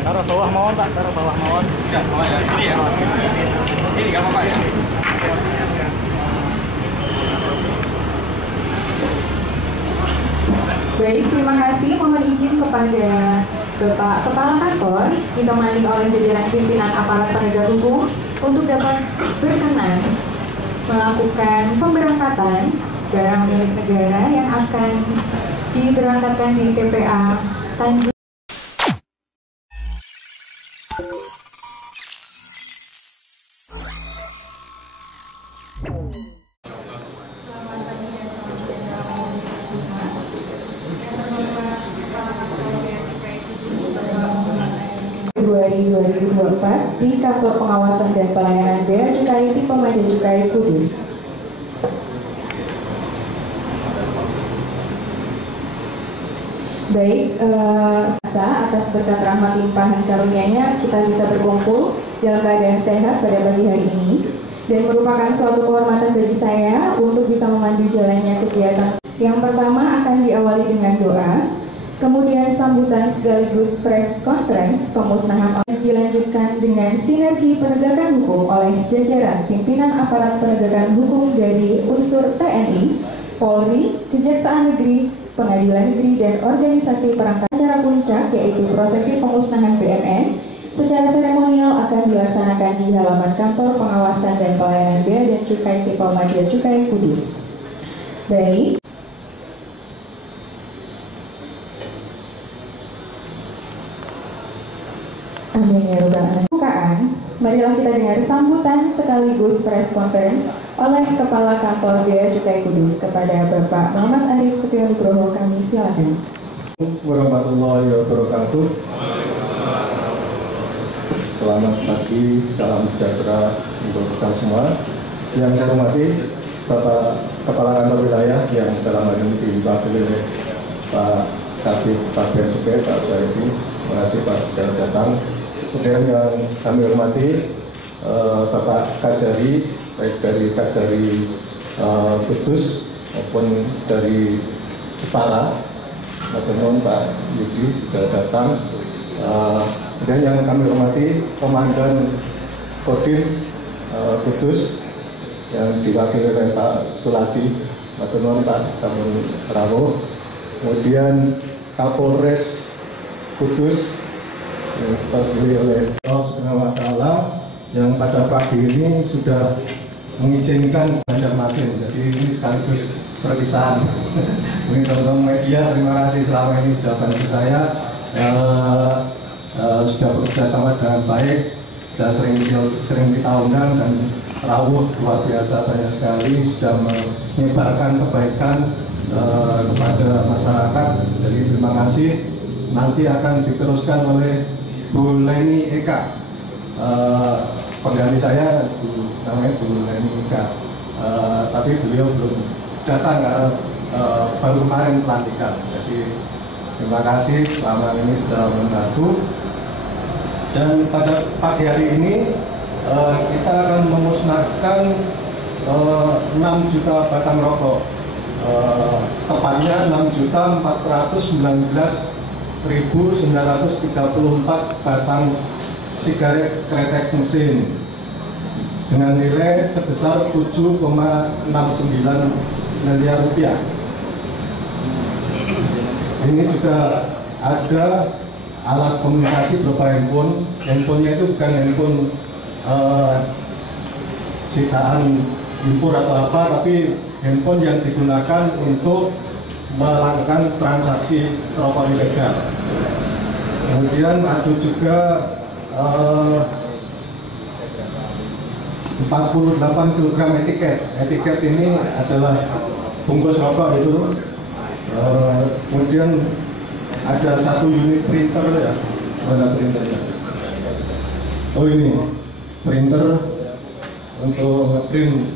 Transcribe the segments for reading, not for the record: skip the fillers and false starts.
Taruh bawah mawon Pak, taruh bawah mawon. Ya, bawah ya. Ini ya. Ini nggak apa-apa ya. Baik, terima kasih. Mohon izin kepada Bapak Kepala Kantor ditemani oleh jajaran pimpinan aparat penegak hukum untuk dapat berkenan melakukan pemberangkatan barang milik negara yang akan diberangkatkan di TPA Tanjung. Februari 2024 di Kantor Pengawasan dan Pelayanan Bea Cukai Tipe Mada Cukai Kudus. Baik, atas berkat rahmat limpahan karunia-Nya kita bisa berkumpul dalam keadaan sehat pada pagi hari ini, dan merupakan suatu kehormatan bagi saya untuk bisa memandu jalannya kegiatan. Yang pertama akan diawali dengan doa, kemudian sambutan sekaligus press conference pemusnahan, dilanjutkan dengan sinergi penegakan hukum oleh jajaran pimpinan aparat penegakan hukum dari unsur TNI, Polri, Kejaksaan Negeri, Pengadilan Negeri, dan organisasi perangkat. Acara puncak yaitu prosesi pemusnahan BMN secara seremonial akan dilaksanakan di halaman Kantor Pengawasan dan Pelayanan Bea dan Cukai Tipe Mada Cukai Kudus. Baik. Amin ya rabbal alamin. Pembukaan, marilah kita dengar sambutan sekaligus press conference oleh Kepala Kantor Bea Cukai Kudus kepada Bapak Muhammad Arif Setianugroho. Kami silakan. Warahmatullahi wabarakatuh. Selamat pagi, salam sejahtera untuk kita semua. Yang saya hormati Bapak Kepala Kantor Wilayah yang dalam hal ini diwakili oleh Pak Kabid Pak Bea Cukai, Pak Suhaidi. Terima kasih Pak sudah datang. Kemudian yang kami hormati Bapak Kajari, baik dari Kajari Kudus maupun dari Jepara, teman Pak Yudi sudah datang. Kemudian yang kami hormati Komandan Kodim Kudus yang diwakili oleh Pak Suladi, teman Pak Samun Rawo. Kemudian Kapolres Kudus yang terpilih oleh Allah Subhanahu wa Ta'ala yang pada pagi ini sudah mengizinkan Banjarmasin. Jadi ini sekaligus perpisahan. Ini teman-teman media, terima kasih selama ini sudah bantu saya, sudah bekerja sama dengan baik, sudah sering kita undang dan rawuh luar biasa banyak sekali, sudah menyebarkan kebaikan kepada masyarakat. Jadi terima kasih. Nanti akan diteruskan oleh Bu Leni Eka, pengganti saya namanya Bu Leni Eka, tapi beliau belum datang karena baru kemarin pelantikan. Jadi terima kasih selama ini sudah membantu. Dan pada pagi hari ini kita akan memusnahkan 6 juta batang rokok, tepatnya 6.419.934 batang sigaret kretek mesin dengan nilai sebesar 7,69 miliar rupiah. Ini juga ada alat komunikasi berupa handphone. Handphonenya itu bukan handphone sitaan impor atau apa, tapi handphone yang digunakan untuk melakukan transaksi rokok ilegal. Kemudian ada juga 48 kg etiket. Etiket ini adalah bungkus rokok itu. Kemudian ada 1 unit printer ya. Mana printernya? Oh ini printer untuk ngeprint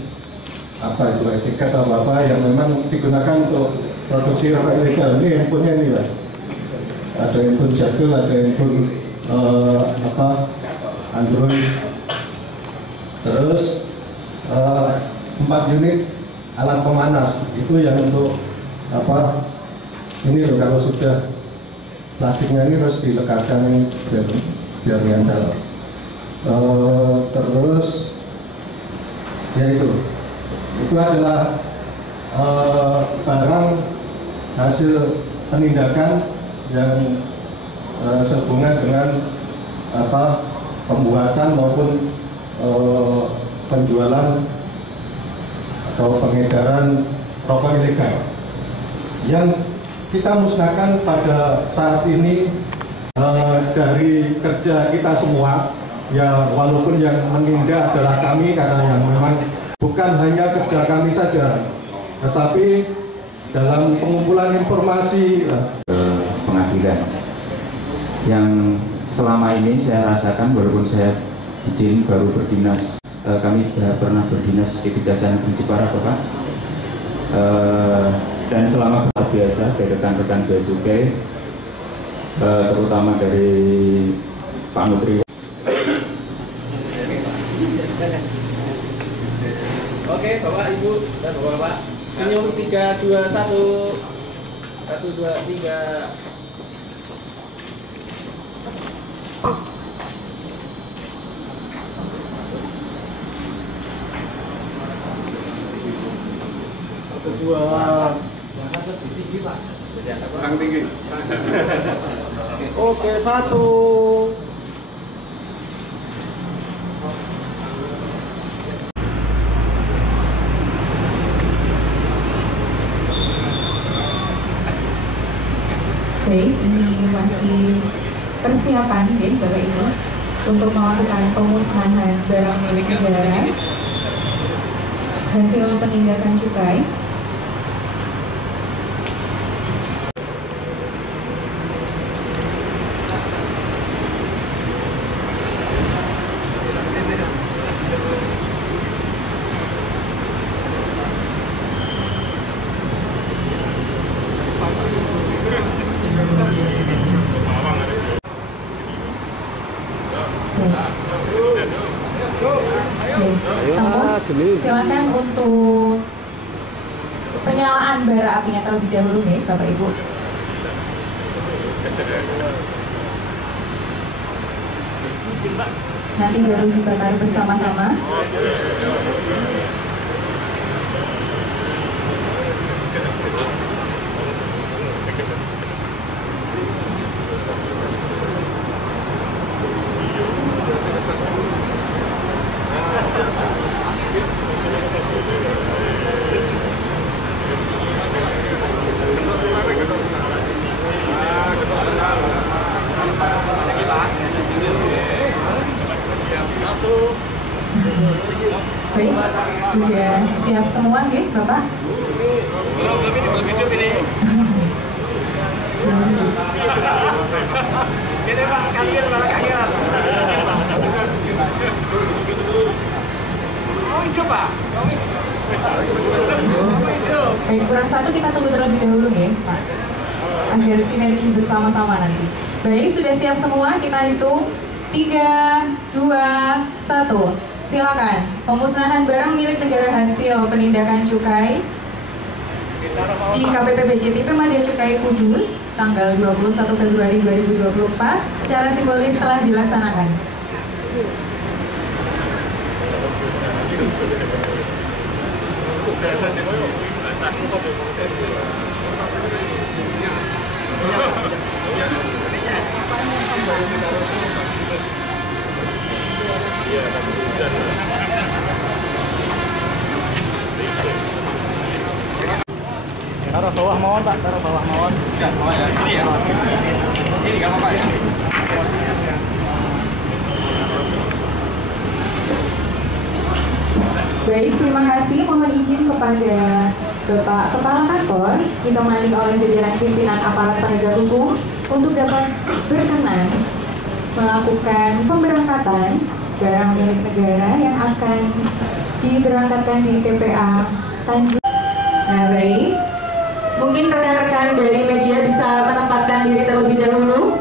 apa itu etiket atau apa yang memang digunakan untuk produksi rokok ilegal. Ini handphonenya ini lah. Ada handphone jadul, ada handphone Android. Terus 4 unit alat pemanas itu yang untuk apa? Ini loh, kalau sudah plastiknya ini harus dilekatkan ini biar nempel. Terus ya itu adalah barang hasil penindakan yang sehubungan dengan pembuatan maupun penjualan atau pengedaran rokok ilegal yang kita musnahkan pada saat ini dari kerja kita semua. Ya, walaupun yang menindak adalah kami karena yang memang bukan hanya kerja kami saja, tetapi dalam pengumpulan informasi pengadilan yang selama ini saya rasakan, walaupun saya izin baru berdinas, kami sudah pernah berdinas di Kejaksaan Negeri Jepara, Bapak, dan selama luar biasa dari rekan-rekan Bea Cukai, terutama dari Pak Nutri. Oke, Bapak, Ibu, dan Bapak-Bapak, senyum 3, 2, 1, 1, 2, 3. kurang tinggi. Oke, 1. Baik, ini masih persiapan ya Bapak Ibu untuk melakukan pemusnahan barang milik negara hasil penindakan cukai. Silakan untuk penyalaan bara apinya terlebih dahulu nih Bapak Ibu. Nanti baru dibakar bersama-sama. Baik, sudah siap semua nggih, Bapak? Baik, kurang satu kita tunggu terlebih dahulu ya, Pak, agar sinergi bersama-sama nanti. Baik, sudah siap semua, kita hitung 3, 2, 1. Silakan. Pemusnahan barang milik negara hasil penindakan cukai di KPP BCTP Madya Cukai Kudus tanggal 21 Februari 2024 secara simbolis telah dilaksanakan. Taruh bawah mawon Pak, taruh bawah mawon. Ya, ini ya. Ini nggak apa-apa ya. Baik, terima kasih. Mohon izin kepada Bapak Kepala Kantor ditemani oleh jajaran pimpinan aparat penegak hukum untuk dapat berkenan melakukan pemberangkatan barang milik negara yang akan diberangkatkan di TPA Tanjung. Nah, baik. Mungkin rekan-rekan dari media bisa menempatkan diri terlebih dahulu.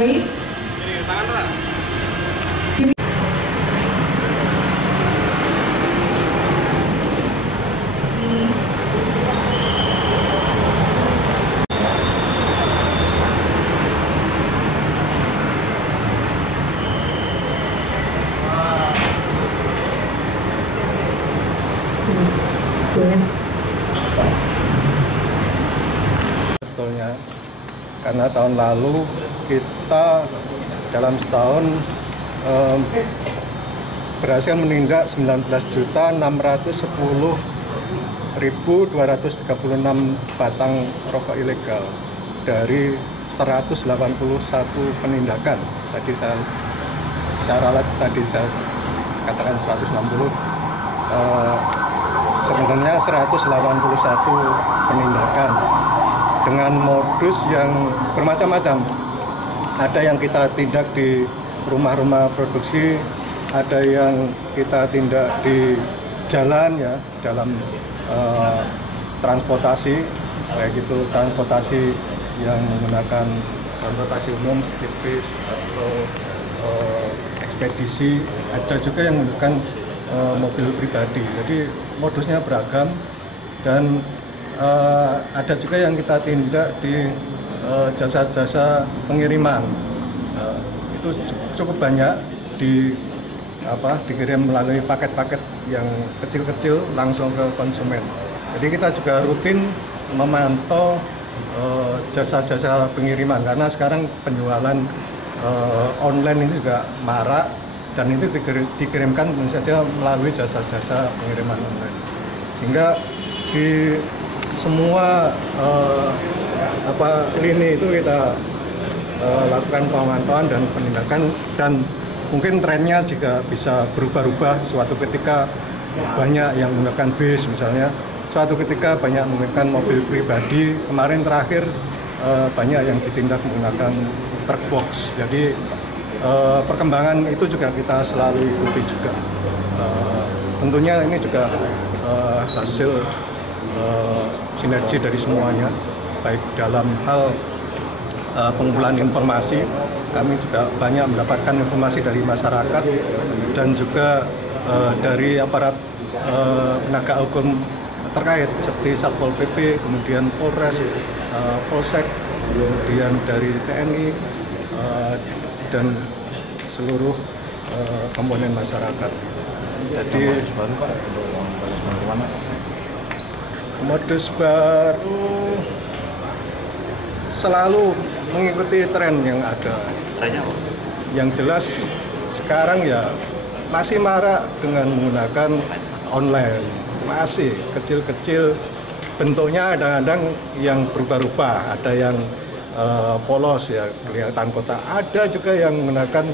Grace. Sebetulnya karena tahun lalu kita dalam setahun berhasil menindak 19.610.236 batang rokok ilegal dari 181 penindakan. Tadi saya ralat tadi saya katakan 160. Sebenarnya 181 penindakan dengan modus yang bermacam-macam. Ada yang kita tindak di rumah-rumah produksi, ada yang kita tindak di jalan ya dalam transportasi, baik itu transportasi yang menggunakan transportasi umum seperti bis atau ekspedisi, ada juga yang menggunakan mobil pribadi. Jadi modusnya beragam dan ada juga yang kita tindak di jasa-jasa pengiriman. Itu cukup banyak dikirim melalui paket-paket yang kecil-kecil langsung ke konsumen. Jadi kita juga rutin memantau jasa-jasa pengiriman karena sekarang penjualan online ini juga marak dan itu dikirimkan tentu saja melalui jasa-jasa pengiriman online. Sehingga di semua lini itu kita lakukan pemantauan dan penindakan, dan mungkin trennya juga bisa berubah-ubah. Suatu ketika banyak yang menggunakan bis misalnya, suatu ketika banyak menggunakan mobil pribadi. Kemarin terakhir banyak yang ditindak menggunakan truk box. Jadi perkembangan itu juga kita selalu ikuti juga. Tentunya ini juga hasil sinergi dari semuanya, baik dalam hal pengumpulan informasi. Kami juga banyak mendapatkan informasi dari masyarakat dan juga dari aparat penegak hukum terkait seperti Satpol PP, kemudian Polres, Polsek, kemudian dari TNI dan seluruh komponen masyarakat. Jadi modus baru selalu mengikuti tren yang ada. Trennya apa? Yang jelas sekarang ya masih marak dengan menggunakan online. Masih kecil-kecil, bentuknya kadang-kadang yang berubah-ubah. Ada yang polos ya, kelihatan kotak. Ada juga yang menggunakan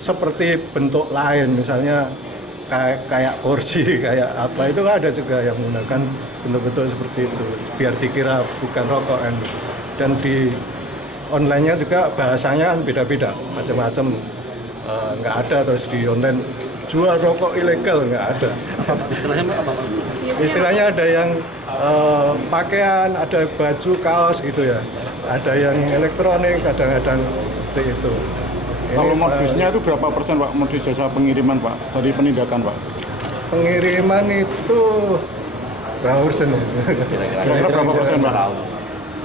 seperti bentuk lain, misalnya kayak kursi, kayak apa, itu ada juga yang menggunakan bentuk-bentuk seperti itu biar dikira bukan rokok. Dan di online-nya juga bahasanya beda-beda, macam-macam. Nggak ada terus di online jual rokok ilegal, nggak ada. Istilahnya apa? Istilahnya ada yang pakaian, ada baju, kaos gitu ya. Ada yang elektronik, kadang-kadang seperti itu. Kalau modusnya itu berapa persen Pak, modus jasa pengiriman Pak, dari penindakan Pak? Pengiriman itu berapa persen? Kira-kira berapa persen Pak?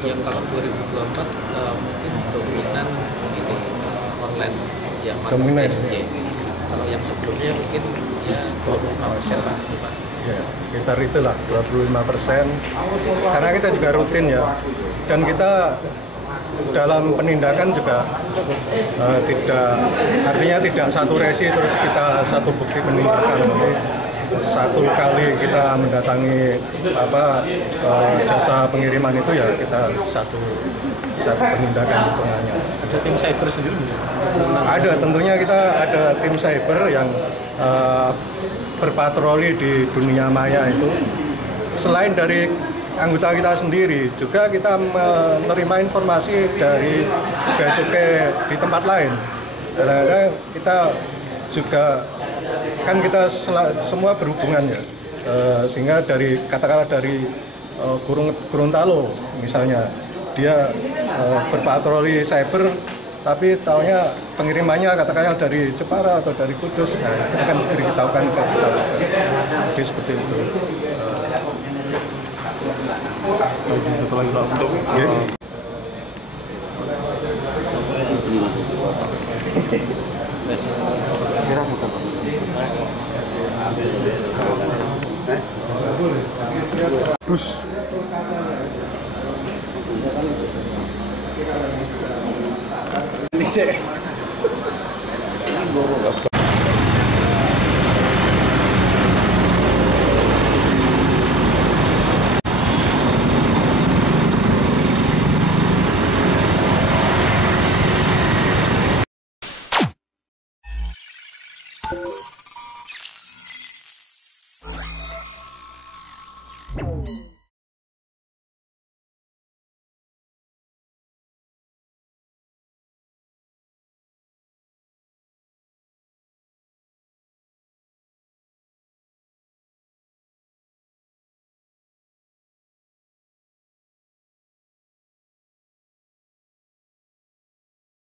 Yang kalau 2024 mungkin dominan ini online yang Dominan. Kalau yang sebelumnya mungkin ya 25% lah. Ya, sekitar itulah 25%. Karena kita juga rutin ya, dan kita dalam penindakan juga tidak satu resi terus kita satu bukti penindakan. Jadi satu kali kita mendatangi jasa pengiriman itu ya kita satu penindakan hitungannya. Ada tim cyber sendiri? Ada, tentunya kita ada tim cyber yang berpatroli di dunia maya itu. Selain dari anggota kita sendiri, juga kita menerima informasi dari bea cukai di tempat lain. Kadang-kadang kita juga kan kita semua berhubungan ya, sehingga dari katakanlah dari Gorontalo misalnya, dia berpatroli cyber, tapi taunya pengirimannya katakannya dari Jepara atau dari Kudus, nah itu akan diberitahukan ke kita juga. Jadi seperti itu. Satu lagi Pak, untuk terus Ini cek.